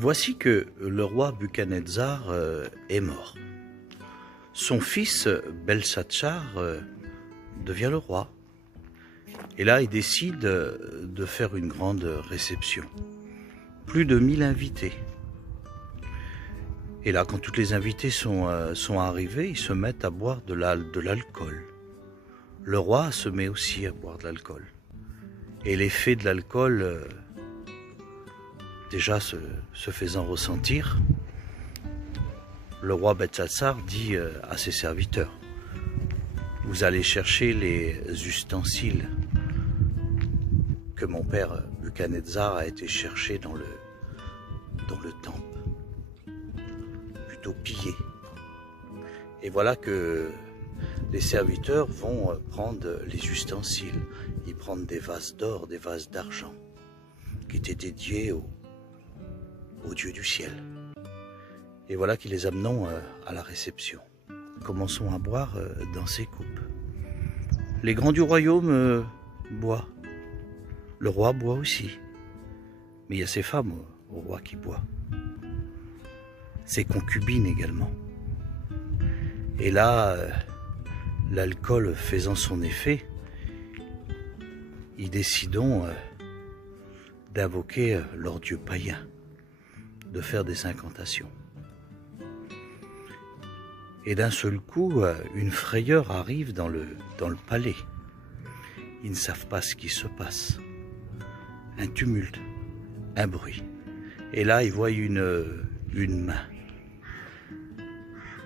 Voici que le roi Buchanan-Tzar est mort. Son fils Belshazzar devient le roi. Et là, il décide de faire une grande réception. Plus de 1000 invités. Et là, quand tous les invités sont arrivés, ils se mettent à boire de l'alcool. Le roi se met aussi à boire de l'alcool. Et l'effet de l'alcool, déjà se faisant ressentir, le roi Belshazzar dit à ses serviteurs: vous allez chercher les ustensiles que mon père Buchanan-Tzar a été chercher dans le temple, plutôt pillé. Et voilà que les serviteurs vont prendre les ustensiles. Ils prennent des vases d'or, des vases d'argent, qui étaient dédiés au Dieu du ciel. Et voilà qu'ils les amènent à la réception. Commençons à boire dans ces coupes. Les grands du royaume boivent. Le roi boit aussi. Mais il y a ses femmes au roi qui boivent. Ses concubines également. Et là, l'alcool faisant son effet, ils décident d'invoquer leur dieu païen, de faire des incantations. Et d'un seul coup, une frayeur arrive dans le palais. Ils ne savent pas ce qui se passe. Un tumulte, un bruit. Et là, ils voient une main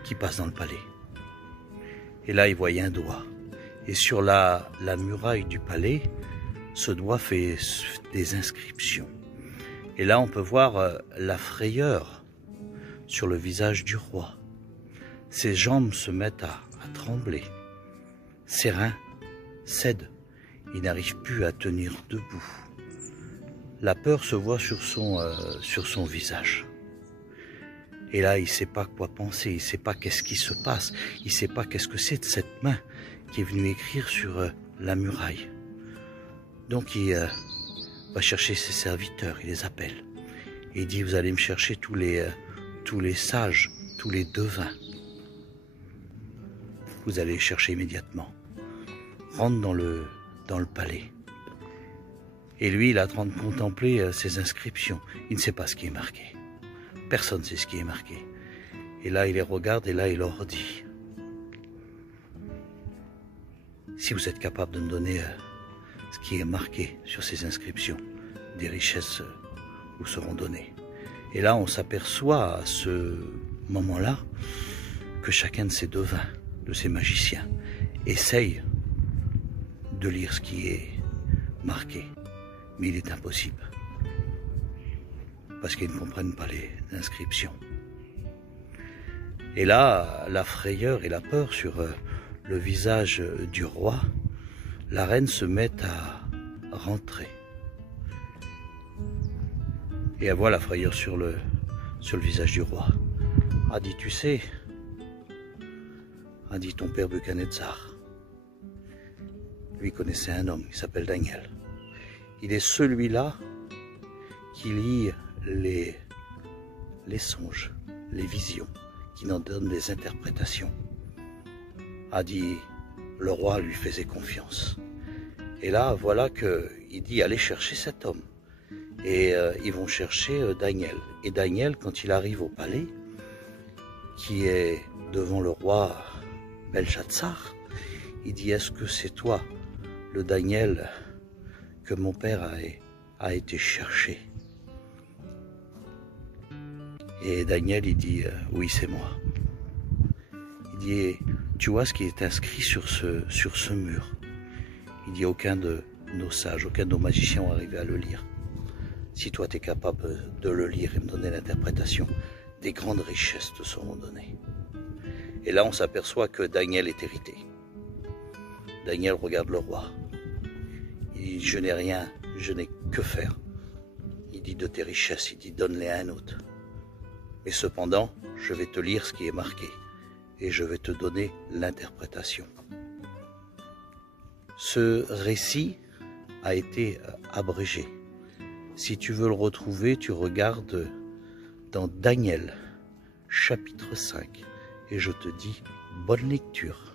qui passe dans le palais. Et là, ils voient un doigt. Et sur la muraille du palais, ce doigt fait des inscriptions. Et là, on peut voir la frayeur sur le visage du roi. Ses jambes se mettent à trembler. Ses reins cèdent. Il n'arrive plus à tenir debout. La peur se voit sur son visage. Et là, il ne sait pas quoi penser, il ne sait pas qu'est-ce qui se passe, il ne sait pas qu'est-ce que c'est de cette main qui est venue écrire sur la muraille. Donc il va chercher ses serviteurs, il les appelle. Et il dit: vous allez me chercher tous les sages, tous les devins. Vous allez les chercher immédiatement. Rentre dans le palais. Et lui, il est en train de contempler ces inscriptions. Il ne sait pas ce qui est marqué. Personne ne sait ce qui est marqué. Et là, il les regarde et là, il leur dit: si vous êtes capable de me donner ce qui est marqué sur ces inscriptions, des richesses vous seront données. Et là, on s'aperçoit à ce moment-là que chacun de ces devins, de ces magiciens, essaye de lire ce qui est marqué. Mais il est impossible. Parce qu'ils ne comprennent pas les inscriptions. Et là, la frayeur et la peur sur le visage du roi, la reine se met à rentrer. Et elle voit la frayeur sur le visage du roi. Elle dit: tu sais, a dit ton père Buchanan-Tzar, lui connaissait un homme qui s'appelle Daniel. Il est celui-là qui lit les songes, les visions, qui en donne des interprétations. A dit, le roi lui faisait confiance. Et là, voilà qu'il dit: allez chercher cet homme. Et ils vont chercher Daniel. Et Daniel, quand il arrive au palais, qui est devant le roi Belshazzar, il dit: est-ce que c'est toi, le Daniel, que mon père a été chercher? Et Daniel, il dit: oui, c'est moi. Il dit: tu vois ce qui est inscrit sur ce mur? Il dit: aucun de nos sages, aucun de nos magiciens ont arrivé à le lire. Si toi tu es capable de le lire et me donner l'interprétation, des grandes richesses te seront données. Et là, on s'aperçoit que Daniel est irrité. Daniel regarde le roi. Il dit: je n'ai rien, je n'ai que faire. Il dit: de tes richesses, il dit: donne-les à un autre. Mais cependant, je vais te lire ce qui est marqué et je vais te donner l'interprétation. Ce récit a été abrégé. Si tu veux le retrouver, tu regardes dans Daniel, chapitre 5. Et je te dis bonne lecture.